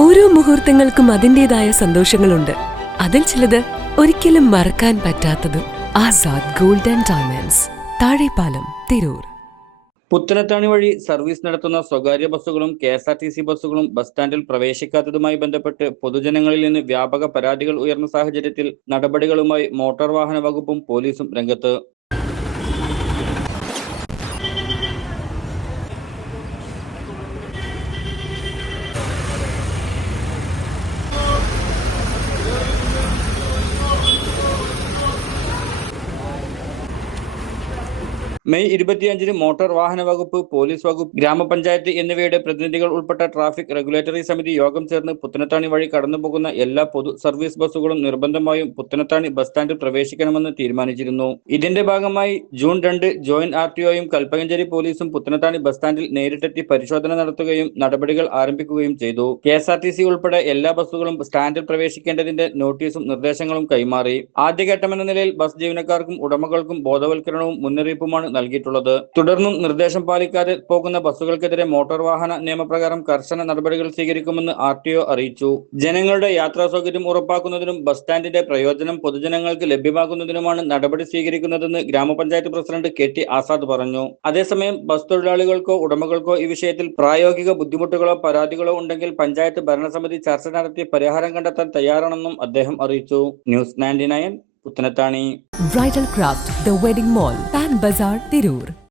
ഓരോ മുഹൂർത്തങ്ങൾക്കും അതിൻ്റെതായ സന്തോഷങ്ങളുണ്ട്. അതിൽ ചിലത് ഒരിക്കലും മറക്കാൻ പറ്റാത്തതും. Azad Gold and Diamonds, Thazhepalam, Tirur. Puthanathani വഴി സർവീസ് നടത്തുന്ന സ്വകാര്യ ബസ്സുകളും KSRTC ബസ്സുകളും ബസ് സ്റ്റാൻഡിൽ പ്രവേശിക്കാത്തതുമായി ബന്ധപ്പെട്ട് പൊതുജനങ്ങളിൽ നിന്ന് വ്യാപക പരാതികൾ ഉയർന്ന സാഹചര്യത്തിൽ നടപടികളുമായി മോട്ടോർ വാഹന വകുപ്പും പോലീസും രംഗത്ത്. മെയ് 25-ന് മോട്ടോർ വാഹന വകുപ്പ്, പോലീസ് വകുപ്പ്, ഗ്രാമപഞ്ചായത്ത് എന്നിവയുടെ പ്രതിനിധികൾ ഉൾപ്പെട്ട ട്രാഫിക് റെഗുലേറ്ററി സമിതി യോഗം ചേർന്ന് പുത്തനത്താണി വഴി കടന്നുപോകുന്ന എല്ലാ പൊതു സർവീസ് ബസ്സുകളും നിർബന്ധമായും പുത്തനത്താണി ബസ് സ്റ്റാൻഡിൽ പ്രവേശിക്കണമെന്ന് തീരുമാനിച്ചിരുന്നു. ഇതിന്റെ ഭാഗമായി ജൂൺ 2 ജോയിന്റ് RTOയും കൽപ്പകഞ്ചേരി പോലീസും പുത്തനത്താണി ബസ് സ്റ്റാൻഡിൽ നേരിട്ടെത്തി പരിശോധന നടത്തുകയും നടപടികൾ ആരംഭിക്കുകയും ചെയ്തു. KSRTC ഉൾപ്പെടെ എല്ലാ ബസ്സുകളും സ്റ്റാൻഡിൽ പ്രവേശിക്കേണ്ടതിന്റെ നോട്ടീസും നിർദ്ദേശങ്ങളും കൈമാറി. ആദ്യഘട്ടമെന്ന നിലയിൽ ബസ് ജീവനക്കാർക്കും ഉടമകൾക്കും ബോധവൽക്കരണവും മുന്നറിയിപ്പുമാണ് നൽകിയിട്ടുള്ളത്. തുടർന്നും നിർദ്ദേശം പാലിക്കാതെ പോകുന്ന ബസ്സുകൾക്കെതിരെ മോട്ടോർ വാഹന നിയമപ്രകാരം കർശന നടപടികൾ സ്വീകരിക്കുമെന്ന് RTO അറിയിച്ചു. ജനങ്ങളുടെ യാത്രാ സൗകര്യം ഉറപ്പാക്കുന്നതിനും ബസ് സ്റ്റാൻഡിന്റെ പ്രയോജനം പൊതുജനങ്ങൾക്ക് ലഭ്യമാക്കുന്നതിനുമാണ് നടപടി സ്വീകരിക്കുന്നതെന്ന് ഗ്രാമപഞ്ചായത്ത് പ്രസിഡന്റ് KT ആസാദ് പറഞ്ഞു. അതേസമയം ബസ് തൊഴിലാളികൾക്കോ ഉടമകൾക്കോ ഈ വിഷയത്തിൽ പ്രായോഗിക ബുദ്ധിമുട്ടുകളോ പരാതികളോ ഉണ്ടെങ്കിൽ പഞ്ചായത്ത് ഭരണസമിതി ചർച്ച നടത്തി പരിഹാരം കണ്ടെത്താൻ തയ്യാറാണെന്നും അദ്ദേഹം അറിയിച്ചു. News 99 Puthanathani. Bridal craft, the wedding mall, Pan Bazaar, Tirur.